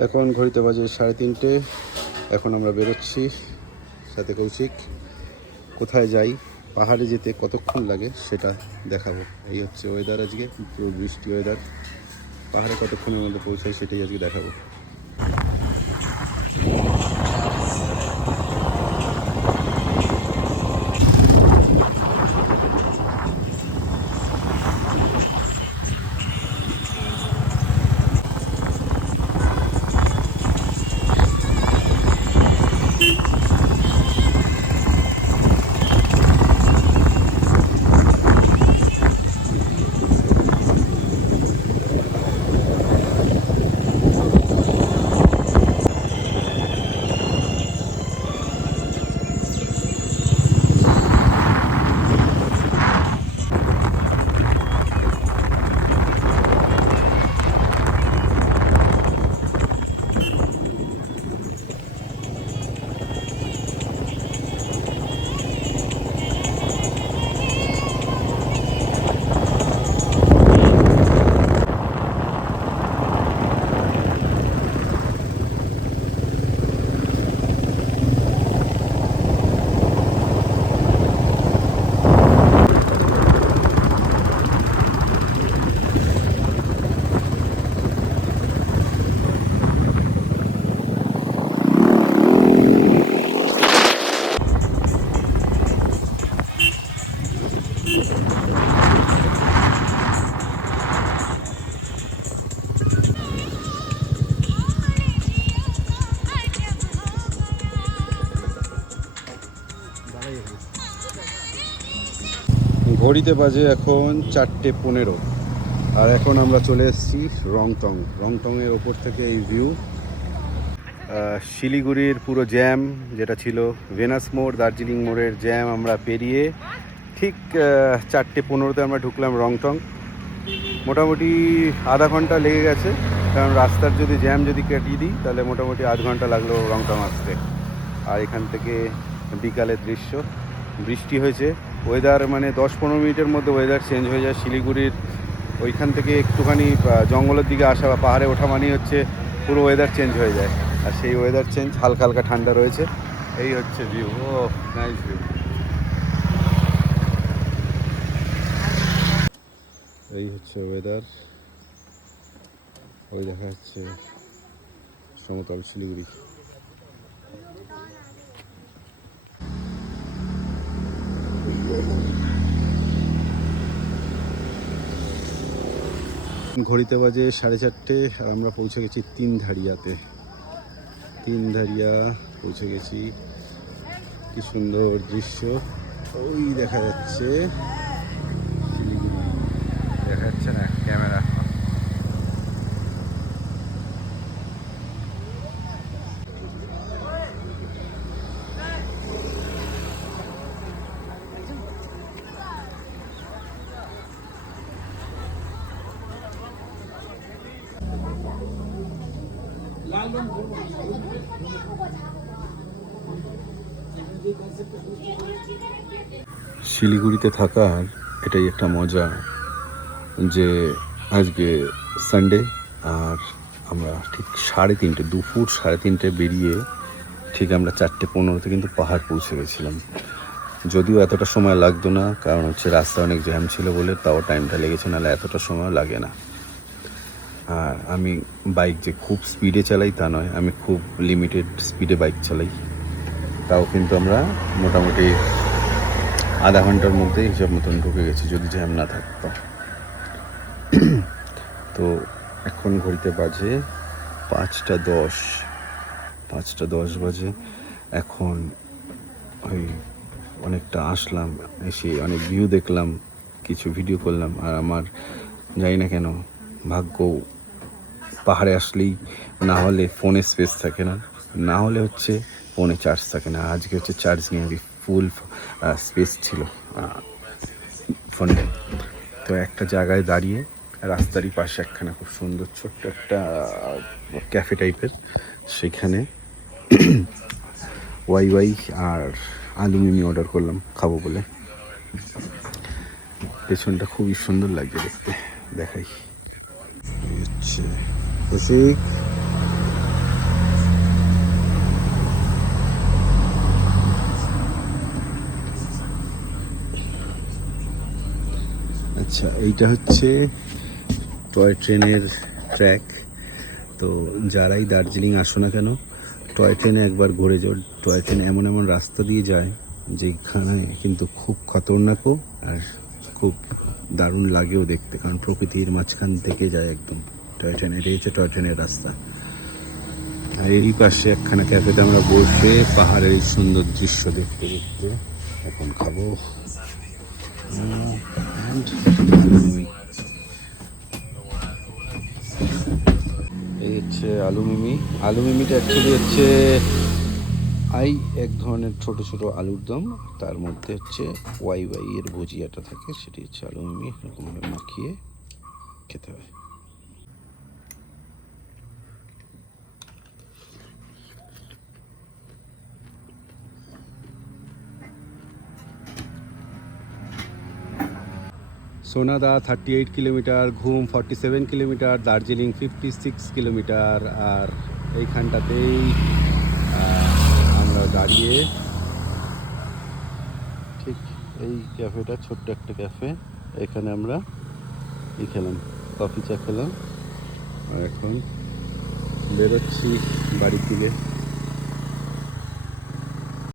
এখন ঘড়িতে বাজে 3:30। এখন আমরা বেরোচ্ছি সাথে কৌশিক। কোথায় যাই, পাহাড়ে যেতে কতক্ষণ লাগে সেটা দেখাবো। এই হচ্ছে ওয়েদার, আজকে পুরো বৃষ্টি ওয়েদার। পাহাড়ে কতক্ষণের মধ্যে পৌঁছাই সেটাই আজকে দেখাবো। ঘড়িতে বাজে এখন 4:15 আর এখন আমরা চলে এসেছি রংটং। রংটংয়ের ওপর থেকে এই ভিউ শিলিগুড়ির পুরো জ্যাম যেটা ছিল ভেনাস মোড়, দার্জিলিং মোড়ের জ্যাম আমরা পেরিয়ে ঠিক 4:15-তে আমরা ঢুকলাম রংটং। মোটামুটি আধা ঘন্টা লেগে গেছে, কারণ রাস্তার যদি জ্যাম যদি কাটিয়ে দিই তাহলে মোটামুটি আধ ঘন্টা লাগলো রংটং আসতে। আর এখান থেকে বিকালের দৃশ্য, বৃষ্টি হয়েছে, ওয়েদার মানে 10-15 মিনিটের মধ্যে ওয়েদার চেঞ্জ হয়ে যায়। শিলিগুড়ির ওইখান থেকে একটুখানি জঙ্গলের দিকে আসা বা পাহাড়ে ওঠা মানেই হচ্ছে পুরো ওয়েদার চেঞ্জ হয়ে যায়। আর সেই ওয়েদার চেঞ্জ, হালকা হালকা ঠান্ডা রয়েছে। এই হচ্ছে ভিউ। ও নাইস ভিউ। এই হচ্ছে ওয়েদার। ওই দেখা যাচ্ছে সমতল শিলিগুড়ি। ঘড়িতে বাজে 4:30 আর আমরা পৌঁছে গেছি তিনধারিয়াতে। তিনধারিয়া পৌঁছে গেছি। কি সুন্দর দৃশ্য, ওই দেখা যাচ্ছে শিলিগুড়ি। দেখা যাচ্ছে না ক্যামেরা। শিলিগুড়িতে থাকার এটাই একটা মজা যে আজকে সানডে আর আমরা ঠিক 3:30, দুপুর 3:30 বেরিয়ে ঠিক আমরা 4:15-তে কিন্তু পাহাড় পৌঁছে গেছিলাম। যদিও এতটা সময় লাগতো না, কারণ হচ্ছে রাস্তা অনেক জ্যাম ছিল বলে তাও টাইমটা লেগেছে, নাহলে এতটা সময় লাগে না। আর আমি বাইক যে খুব স্পিডে চালাই তা নয়, আমি খুব লিমিটেড স্পিডে বাইক চালাই। তাও কিন্তু আমরা মোটামুটি আধা ঘন্টার মধ্যে হিসাব মতন ঢুকে গেছি যদি জ্যাম না থাকতো। তো এখন ঘড়িতে বাজে 5:10। 5:10 বাজে। এখন ওই অনেকটা আসলাম, এসে অনেক ভিউ দেখলাম, কিছু ভিডিও করলাম। আর আমার জানি না কেন ভাগ্য, পাহাড়ে আসলেই না হলে ফোনে স্পেস থাকে না, না হলে হচ্ছে ফোনে চার্জ থাকে না। আজকে হচ্ছে চার্জ নিয়ে ফুল স্পেস ছিল ফোনে। তো একটা জায়গায় দাঁড়িয়ে রাস্তারই পাশে একখানা খুব সুন্দর ছোট্ট একটা ক্যাফে টাইপের, সেখানে ওয়াই আর আলু মিমি অর্ডার করলাম খাবো বলে। পেছনটা খুবই সুন্দর লাগছে দেখতে, দেখাই। হচ্ছে কৌশিক, আচ্ছা, এইটা হচ্ছে টয় ট্রেনের ট্র্যাক। তো যারাই দার্জিলিং আসো না কেন, টয় ট্রেনে একবার ঘুরে যাও। টয় ট্রেন এমন এমন রাস্তা দিয়ে যায় যেখানে কিন্তু খুব খতরনাকও আর খুব দারুণ লাগেও দেখতে, কারণ প্রকৃতির মাঝখান থেকে যায় একদম টয় ট্রেন। এটাই হচ্ছে টয় ট্রেনের রাস্তা। আর এরই পাশে একখানা ক্যাফেতে আমরা বসে পাহাড়ের এই সুন্দর দৃশ্য দেখতে দেখতে এখন খাবো। এই হচ্ছে আলু মিমি। আলু মিমিটা অ্যাকচুয়ালি হচ্ছে এক ধরনের ছোট ছোট আলুর দম, তার মধ্যে হচ্ছে ওয়াই এর ভুজিয়াটা থাকে, সেটি হচ্ছে আলু মিমি। এরকমভাবে মাখিয়ে খেতে হয়। সোনাদা 38 কিলোমিটার, ঘুম 47 কিলোমিটার, দার্জিলিং 56 কিলোমিটার। আর এইখানটাতেই আমরা দাঁড়িয়ে, ঠিক এই ক্যাফেটা ছোট্ট একটা ক্যাফে, এখানে আমরা খেলাম, কফি চা খেলাম। আর এখন বেরোচ্ছি বাড়ির দিকে।